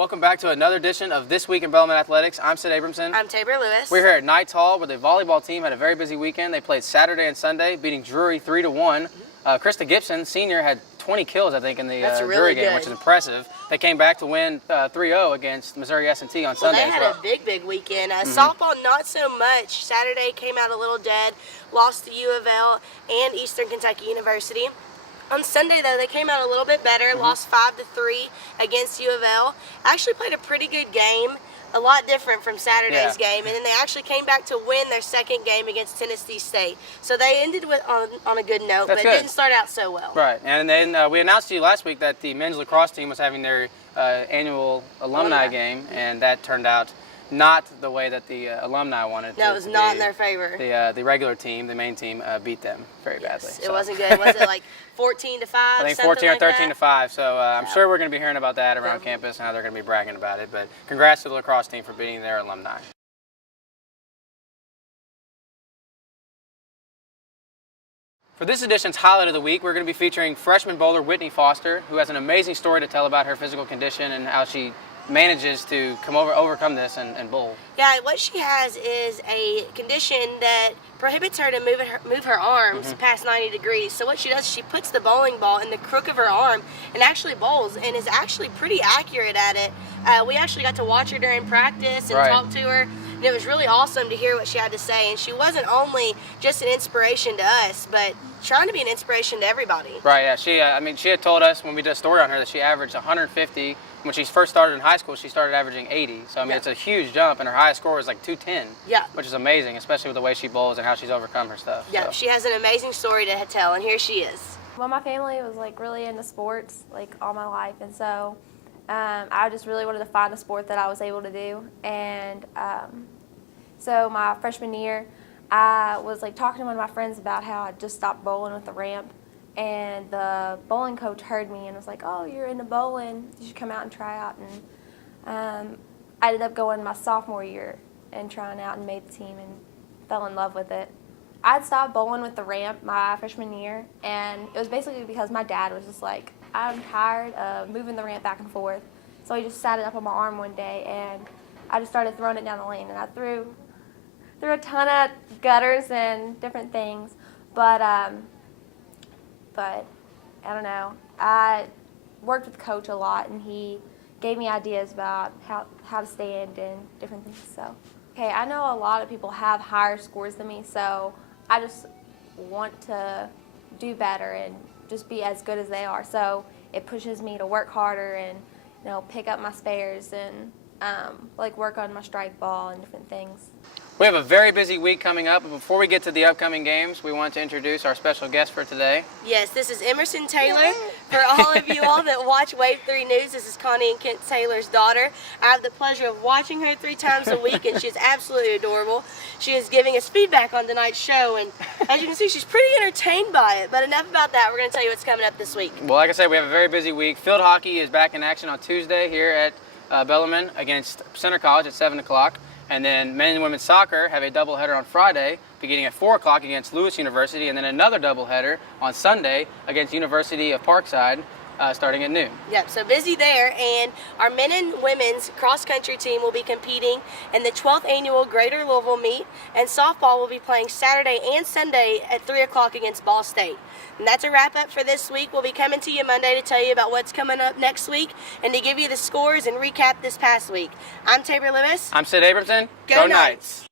Welcome back to another edition of This Week in Bellarmine Athletics. I'm Sid Abramson. I'm Taber Lewis. We're here at Knights Hall where the volleyball team had a very busy weekend. They played Saturday and Sunday, beating Drury 3-1. Krista Gibson, senior, had 20 kills, I think, in the Drury game, which is impressive. They came back to win 3-0 against Missouri S&T on Sunday. They had a big weekend. Softball, not so much. Saturday came out a little dead, lost to U of L and Eastern Kentucky University. On Sunday, though, they came out a little bit better, lost 5-3 against U of L. Actually played a pretty good game, a lot different from Saturday's game, and then they actually came back to win their second game against Tennessee State. So they ended with on a good note, but it didn't start out so well. Right, and then we announced to you last week that the men's lacrosse team was having their annual alumni game, and that turned out not the way that the alumni wanted. No, it was not in their favor. The regular team, the main team, beat them very badly. It wasn't good. Was it like 14-5? I think 14 or 13-5. So I'm sure we're going to be hearing about that around campus and how they're going to be bragging about it. But congrats to the lacrosse team for beating their alumni. For this edition's highlight of the week, we're going to be featuring freshman bowler Whitney Foster, who has an amazing story to tell about her physical condition and how she manages to overcome this and bowl. Yeah, what she has is a condition that prohibits her to move her arms past 90 degrees. So what she does is she puts the bowling ball in the crook of her arm and actually bowls, and is actually pretty accurate at it. We actually got to watch her during practice and talk to her, and it was really awesome to hear what she had to say. And she wasn't only just an inspiration to us, but trying to be an inspiration to everybody. Right, yeah. She had told us when we did a story on her that she averaged 150. When she first started in high school, she started averaging 80. So, I mean, it's a huge jump, and her highest score was like 210. Yeah. Which is amazing, especially with the way she bowls and how she's overcome her stuff. Yeah, so. She has an amazing story to tell, and here she is. Well, my family was like really into sports like all my life, and so I just really wanted to find a sport that I was able to do. And so my freshman year, I was like talking to one of my friends about how I just stopped bowling with the ramp. And the bowling coach heard me and was like, "Oh, you're into bowling. You should come out and try out." And I ended up going my sophomore year and trying out and made the team and fell in love with it. I'd stopped bowling with the ramp my freshman year, and it was basically because my dad was just like, "I'm tired of moving the ramp back and forth." So he just sat it up on my arm one day, and I just started throwing it down the lane, and I threw a ton of gutters and different things, but I don't know. I worked with Coach a lot, and he gave me ideas about how to stand and different things. So, okay, I know a lot of people have higher scores than me, so I just want to do better and just be as good as they are. So it pushes me to work harder and, you know, pick up my spares and like work on my strike ball and different things. We have a very busy week coming up, but before we get to the upcoming games, we want to introduce our special guest for today. Yes, this is Emerson Taylor. For all of you all that watch Wave 3 News, this is Connie and Kent Taylor's daughter. I have the pleasure of watching her 3 times a week, and she's absolutely adorable. She is giving us feedback on tonight's show, and as you can see, she's pretty entertained by it. But enough about that. We're going to tell you what's coming up this week. Well, like I said, we have a very busy week. Field hockey is back in action on Tuesday here at Bellarmine against Center College at 7 o'clock. And then men's and women's soccer have a doubleheader on Friday, beginning at 4 o'clock against Lewis University, and then another doubleheader on Sunday against University of Parkside, starting at noon. Yep, so busy there, and our men and women's cross-country team will be competing in the 12th annual Greater Louisville meet, and softball will be playing Saturday and Sunday at 3 o'clock against Ball State. And that's a wrap-up for this week. We'll be coming to you Monday to tell you about what's coming up next week and to give you the scores and recap this past week. I'm Taber Lewis. I'm Sid Abramson. Go Knights!